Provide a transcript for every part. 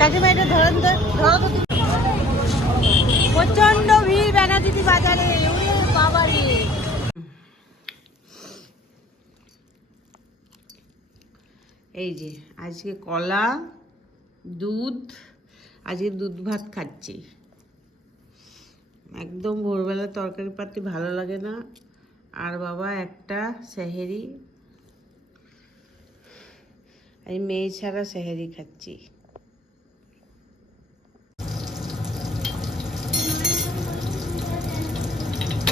কাকিমা এটা ধরেন তো, ধরো তো। প্রচন্ড ভিড় বেনাচিটি বাজারে, ওরে বাবা রে। এই যে আজকে কলা, দুধ, আজকে দুধ ভাত খাচ্ছি। একদম ভোরবেলা তরকারি পাতি ভালো লাগে না। আর বাবা একটা সেহেরি, এই মেয়ে ছাড়া সেহেরি খাচ্ছি।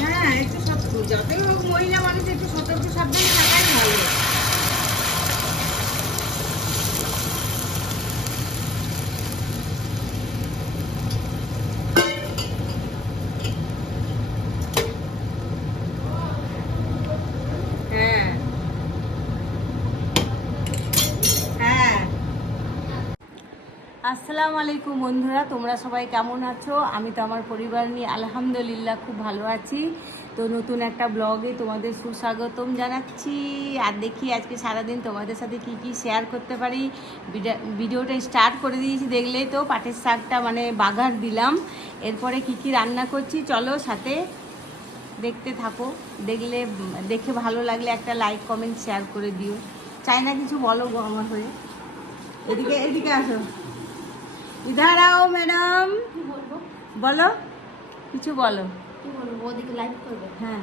হ্যাঁ, একটু যতই হোক মহিলা মানুষ একটু সতর্ক সাবধানে থাকাই ভালো। আসসালামু আলাইকুম বন্ধুরা, তোমরা সবাই কেমন আছো? আমি তো আমার পরিবার নিয়ে আলহামদুলিল্লাহ খুব ভালো আছি। তো নতুন একটা ব্লগে তোমাদের সুস্বাগতম জানাচ্ছি। আর দেখি আজকে সারাদিন তোমাদের সাথে কি কি শেয়ার করতে পারি। ভিডিওটা স্টার্ট করে দিয়েছি, দেখলেই তো পাটের শাকটা মানে বাগার দিলাম। এরপরে কি কি রান্না করছি চলো সাথে দেখতে থাকো। দেখে ভালো লাগলে একটা লাইক কমেন্ট শেয়ার করে দিও। চাই না কিছু বলো গো আমার হয়ে। এদিকে আসো। इधर आओ मैडम। बोलो কিছু বলো। হ্যাঁ,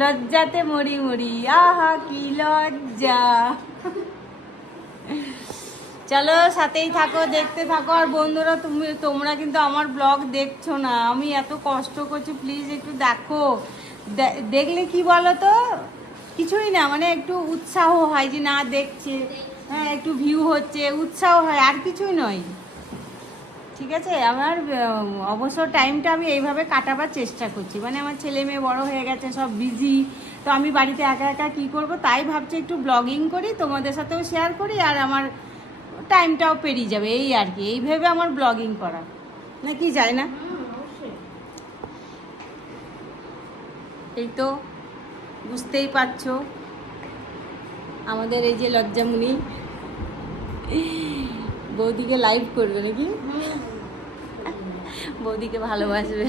লজ্জাতে মরি মরি, আহা কি লজ্জা। চলো সাথেই থাকো, দেখতে থাকো। আর বন্ধুরা তোমরা কিন্তু আমার ব্লগ দেখছো না, আমি এত কষ্ট করছি, প্লিজ একটু দেখো। দেখলে কি বলো তো, কিছুই না, মানে একটু উৎসাহ হয় যে না দেখছে, হ্যাঁ একটু ভিউ হচ্ছে, উৎসাহ হয়, আর কিছুই নয়। ঠিক আছে, আমার অবসর টাইমটা আমি এইভাবে কাটাবার চেষ্টা করছি। মানে আমার ছেলে মেয়ে বড় হয়ে গেছে, সব বিজি, তো আমি বাড়িতে একা একা কী করব, তাই ভাবছি একটু ব্লগিং করি, তোমাদের সাথেও শেয়ার করি, আর আমার টাইমটাও পেরিয়ে যাবে, এই আর কি। এই ভেবে আমার ব্লগিং করা, না কি যায় না? এই তো বুঝতেই পারছো, আমাদের এই যে লজ্জামুনি বৌদিকে লাইভ করবে নাকি, বৌদিকে ভালোবাসবে।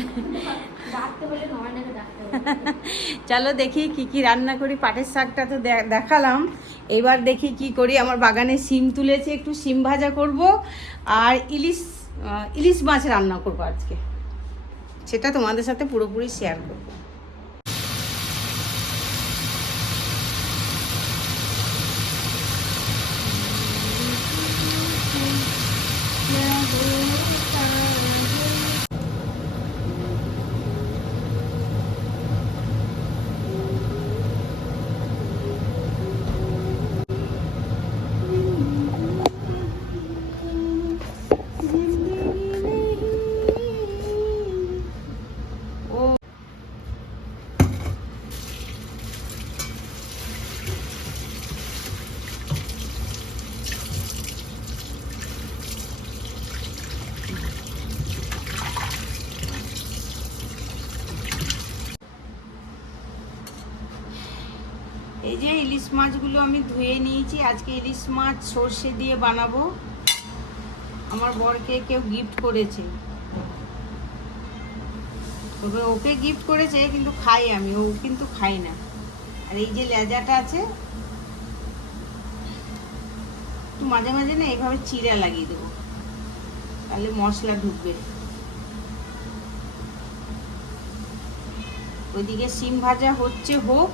চলো দেখি কি কি রান্না করি। পাটের শাকটা তো দেখালাম, এবার দেখি কি করি। আমার বাগানে শিম তুলেছে, একটু শিম ভাজা করব, আর ইলিশ মাছ রান্না করব আজকে, সেটা তোমাদের সাথে পুরোপুরি শেয়ার করব। এই যে ইলিশ মাছগুলো আমি ধুয়ে নিয়েছি, আজকে ইলিশ মাছ সর্ষে দিয়ে বানাবো। আমার বরকে কেউ গিফট করেছে, তবে ওকে গিফট করেছে, কিন্তু খাই আমি, ও কিন্তু খাই না। আর এই যে লেজাটা আছে, একটু মাঝে মাঝে না এইভাবে চিড়া লাগিয়ে দেবো, তাহলে মশলা ঢুকবে। ওইদিকে শিম ভাজা হোক,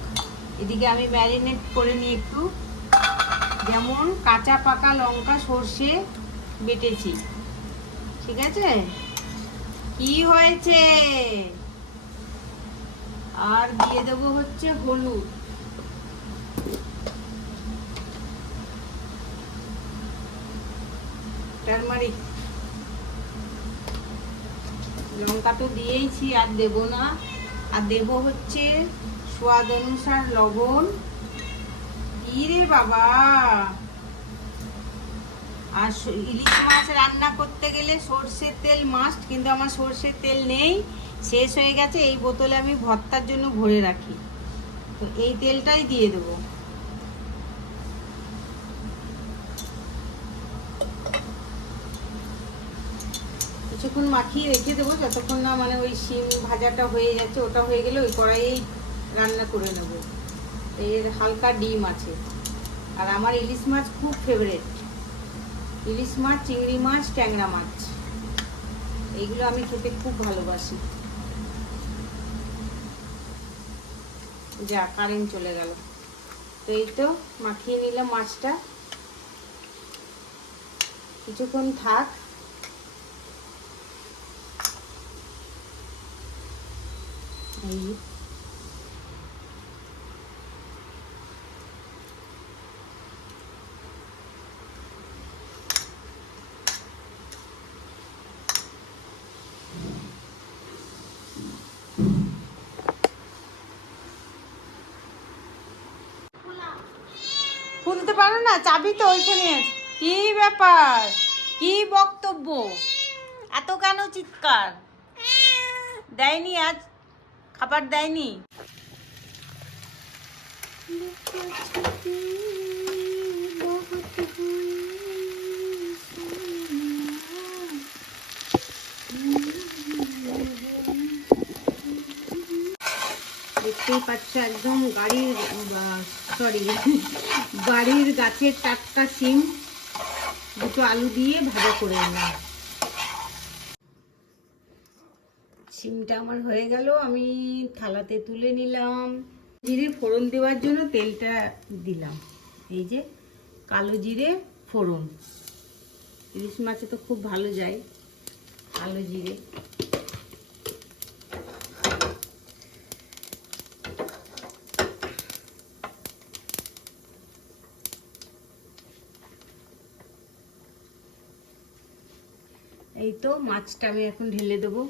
এদিকে আমি ম্যারিনেট করে নিই একটু, যেমন কাঁচা পাকা লঙ্কা সর্ষে বেটেছি। ঠিক আছে, কি হয়েছে, আর দিয়ে দেবো হচ্ছে হলুদ, টারমারিক, লঙ্কা তো দিয়েইছি, আর দেব না। আর দেব হচ্ছে স্বাদ অনুসার লবণ। ইরে বাবা, আর ইলিশ মাছ রান্না করতে গেলে সর্ষের তেল মাস্ট, কিন্তু আমার সর্ষের তেল নেই, শেষ হয়ে গেছে। এই বোতলে আমি ভর্তার জন্য ভরে রাখি, তো এই তেলটাই দিয়ে দেবো। কিছুক্ষণ মাখিয়ে রেখে দেবো, যতক্ষণ না মানে ওই শিম ভাজাটা হয়ে যাচ্ছে। ওটা হয়ে গেলে ওই কড়াইয়েই রান্না করে নেব। এর হালকা ডিম আছে। আর আমার ইলিশ মাছ খুব ফেভারিট, ইলিশ মাছ, চিংড়ি মাছ, ট্যাংরা মাছ, এইগুলো আমি খেতে খুব ভালোবাসি। যা কারেন্ট চলে গেল। তো এই তো মাখিয়ে নিলাম মাছটা, কিছুক্ষণ থাক। এই খুলতে পারো না? চাবি তো ওইখানে আছে। কি ব্যাপার, কি বক্তব্য, এত কেন চিৎকার? দেয়নি আজ, খাবার দেয়নি? দেখতেই পাচ্ছ একদম বাড়ির গাছের টাটকা শিম, দুটো আলু দিয়ে ভাজা করে নিলাম। শিমটা আমার হয়ে গেল, আমি থালাতে তুলে নিলাম। জিরে ফোড়ন দেওয়ার জন্য তেলটা দিলাম। এই যে কালো জিরে ফোড়ন, ইলিশ মাছে তো খুব ভালো যায় কালো জিরে। এই তো মাছটা আমি এখন ঢেলে দেবো।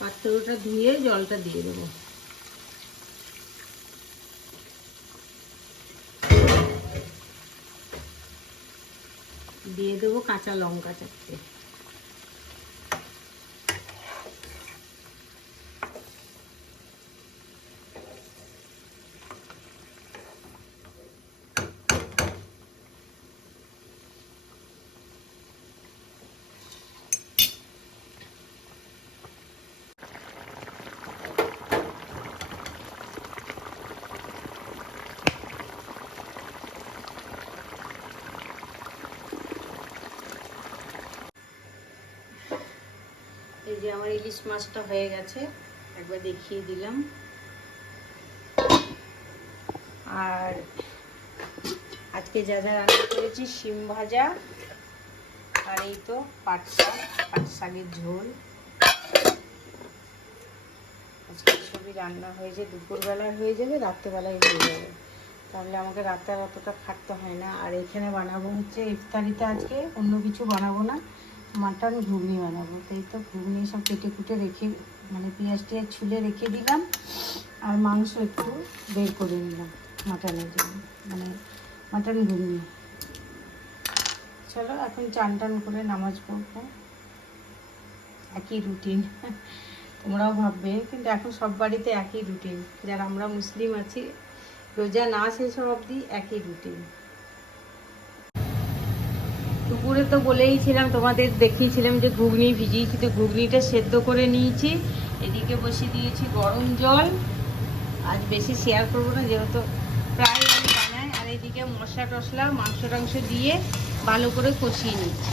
পাত্রটা ধুয়ে জলটা দিয়ে দেবো। দিয়ে দেবো কাঁচা লঙ্কা 4টে। এই যে আমার ইলিশ মাছটা হয়ে গেছে, একবার দেখিয়ে দিলাম। আর আজকে যা যা রান্না করেছি, শিম ভাজা, আর এই তো পাট শাকের ঝোল। আজকে সবই রান্না হয়েছে, দুপুরবেলায় হয়ে যাবে, রাত্রেবেলায় হয়ে যাবে, তাহলে আমাকে রাতে আর অতটা খাটতে হয় না। আর এখানে বানাবো হচ্ছে ইফতারিতে আজকে অন্য কিছু বানাবো না, মাটন ঘুগনি বানাবো। তাই তো ঘুগনি সব কেটে কুটে রেখে, মানে পেঁয়াজ টিয়াজ ছুলে রেখে দিলাম। আর মাংস একটু বের করে নিলাম মাটনের জন্য, মানে মাটন ঘুগনি। চলো এখন চান টান করে নামাজ পড়বো। একই রুটিন, তোমরাও ভাববে, কিন্তু এখন সব বাড়িতে একই রুটিন। যারা আমরা মুসলিম আছি, রোজা না শেষ অবধি একই রুটিন। দুপুরে তো বলেইছিলাম, তোমাদের দেখিয়েছিলাম যে ঘুগনি ভিজিয়েছি, তো ঘুগনিটা সেদ্ধ করে নিয়েছি। এদিকে বসিয়ে দিয়েছি গরম জল। আজ বেশি শেয়ার করবো না, যেহেতু প্রায় আমি বানাই। আর এদিকে মশলা টশলা মাংস টাংস দিয়ে ভালো করে কষিয়ে নিচ্ছি,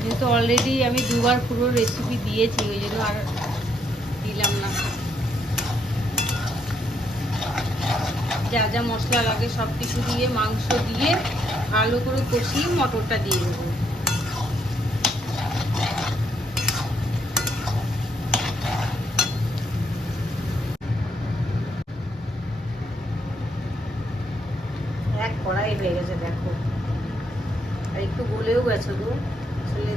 যেহেতু অলরেডি আমি দুবার পুরো রেসিপি দিয়েছি, ওই জন্য আর দিলাম না। যা যা মশলা লাগে সব কিছু দিয়ে, মাংস দিয়ে ভালো করে কষিয়ে মটরটা দিয়ে দেবো। এক কড়াই হয়ে গেছে দেখো, আর একটু গলেও গেছে গো। আসলে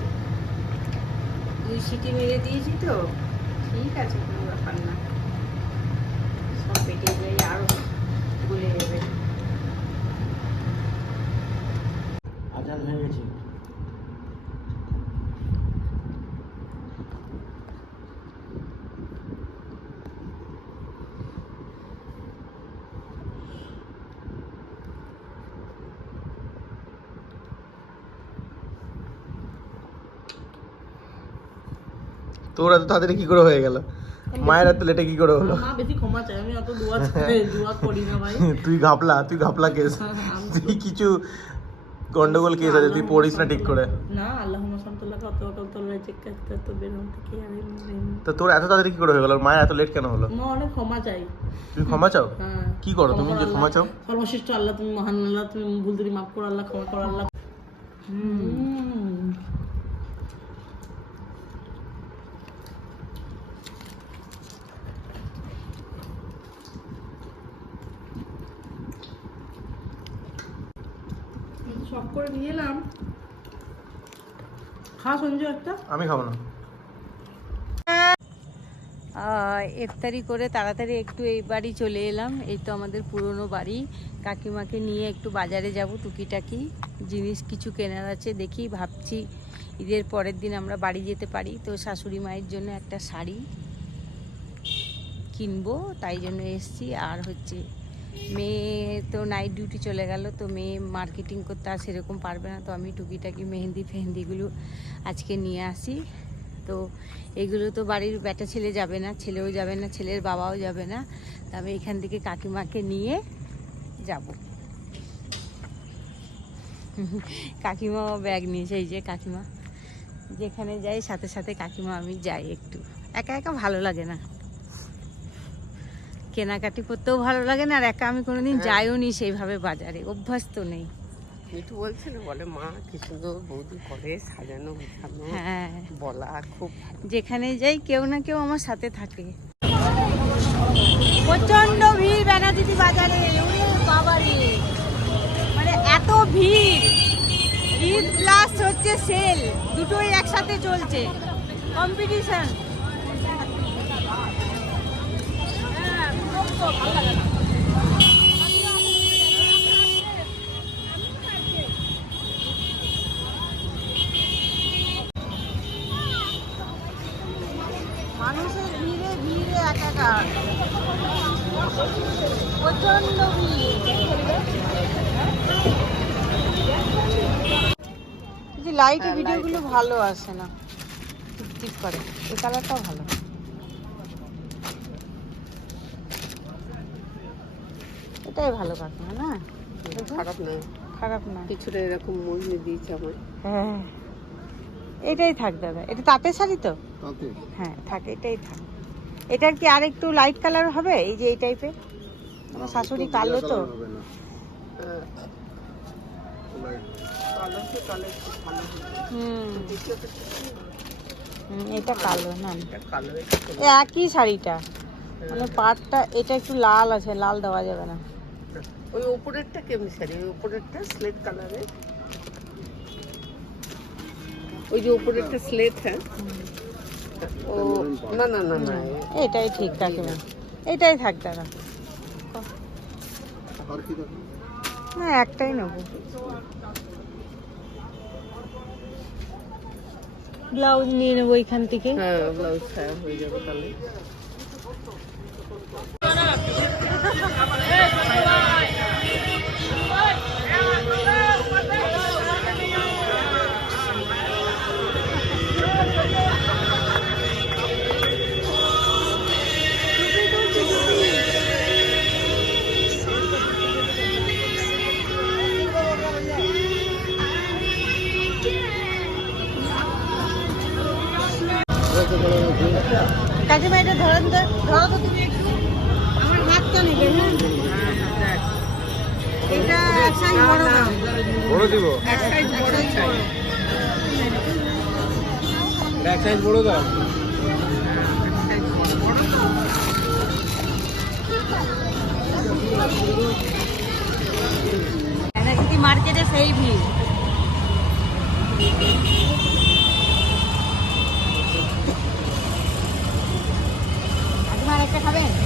2 সিটি মেরে দিয়েছি তো, ঠিক আছে, কোনো ব্যাপার না। সব পেটে যাই, আরো গলে যাবে। আজাদ হয়ে গেছে। তোর এত তাড়াতাড়ি কি করে হয়ে গেল? মায়ের এত লেটে কি করে হলো? মা বেশি ক্ষমা চাই, আমি অত দোয়া করি না ভাই। তুই ঘাপলা কেস। তুই কিছু গন্ডগোল কেস আছে, তুই পড়িস না ঠিক করে। না, আল্লাহুম্মা সাল্লাল্লাহু আলাইহি ওয়া সাল্লাম চেক তো বেরোন থেকে আর তো তোর এত তাড়াতাড়ি কি করে হয়ে গেল? মায়ের এত লেট কেন হলো? মা অনেক ক্ষমা চাই। তুমি ক্ষমা চাও? হ্যাঁ। কি করো তুমি যে ক্ষমা চাও? সর্বশ্রেষ্ঠ আল্লাহ, তুমি মহান আল্লাহ, তুমি ভুল ত্রুটি মাফ করো আল্লাহ, ক্ষমা করো আল্লাহ। সব করে নিয়ে এলাম। খা সঞ্জয় একটা। আমি খাবো না। ইফতারি করে তাড়াতাড়ি একটু এই বাড়ি চলে এলাম। এই তো আমাদের পুরনো বাড়ি। কাকিমাকে নিয়ে একটু বাজারে যাব, টুকিটাকি জিনিস কিছু কেনার আছে। দেখি, ভাবছি ঈদের পরের দিন আমরা বাড়ি যেতে পারি, তো শাশুড়ি মায়ের জন্য একটা শাড়ি কিনবো, তাই জন্য এসছি। আর হচ্ছে মেয়ে তো নাইট ডিউটি চলে গেল, তো মেয়ে মার্কেটিং করতে আর সেরকম পারবে না, তো আমি টুকিটাকি ফেহেন্দিগুলো আজকে নিয়ে আসি। তো এগুলো তো বাড়ির বেটা ছেলে যাবে না, ছেলেও যাবে না, ছেলের বাবাও যাবে না, তো আমি এখান থেকে কাকিমাকে নিয়ে যাব। কাকিমাও ব্যাগ নিয়েছে, এই যে কাকিমা, যেখানে যাই সাথে সাথে কাকিমা আমি যাই। একটু একা একা ভালো লাগে না, কেনাকাটি করতেও ভালো লাগে না, আর একা আমি কোনোদিন যাইও নি সেইভাবে বাজারে, অভ্যাস তো নেই। মিঠু বলছে না, বলে মা কি সুন্দর বৌদি করে সাজানো গুছানো, হ্যাঁ, বলা খুব। যেখানে যাই কেউ না কেউ আমার সাথে থাকে। প্রচন্ড ভিড় বেনাদিদি বাজারে, ওরে বাবারে, মানে এত ভিড়। ঈদ প্লাস হচ্ছে সেল, দুটোই একসাথে চলছে, কম্পিটিশন। মানুষের ভিড়ে ভিড়ে একাকার, প্রচন্ড ভিড়। লাইটের ভিডিওগুলো ভালো আসে না, টিপ করে। এই কালারটাও ভালো। এটাই ভালো কাকিমা, না খারাপ নয়, খারাপ না। কিছুটা এরকম মহিলা দিয়েছে আমার। হ্যাঁ, এটাই থাক দাদা। এটা তাঁতের শাড়ি তো? হ্যাঁ থাক, এটাই থাক। এটার কি আর একটু লাইট কালার হবে, এই যে এই টাইপের? আমার শাশুড়ি কালো তো। এটা কালো না, একই শাড়িটা, মানে পাটটা এটা একটু লাল আছে, লাল দেওয়া যাবে না। ওই উপরেরটা কেমনি শাড়ি? ওই উপরেরটা স্লেট কালারের, ওই যে উপরেরটা স্লেট। হ্যাঁ, ও না না না না, এটাই ঠিক কাকিমা, এটাই থাক দাদা। না একটাই নেবো। ব্লাউজ নিয়ে নেবো এখান থেকে। হ্যাঁ ব্লাউজ ছায়া হয়ে যাবে তাহলে। কাকিমা এটা ধরো তো তুমি একটু, আমার হাতটা নেবে। হ্যাঁ, এটা এক সাইজ বড় দাও। বড় দিব? এক সাইজ বড় চাই। এক সাইজ বড় দাও। মার্কেটে সেই ভিড়। একটা খাবেন?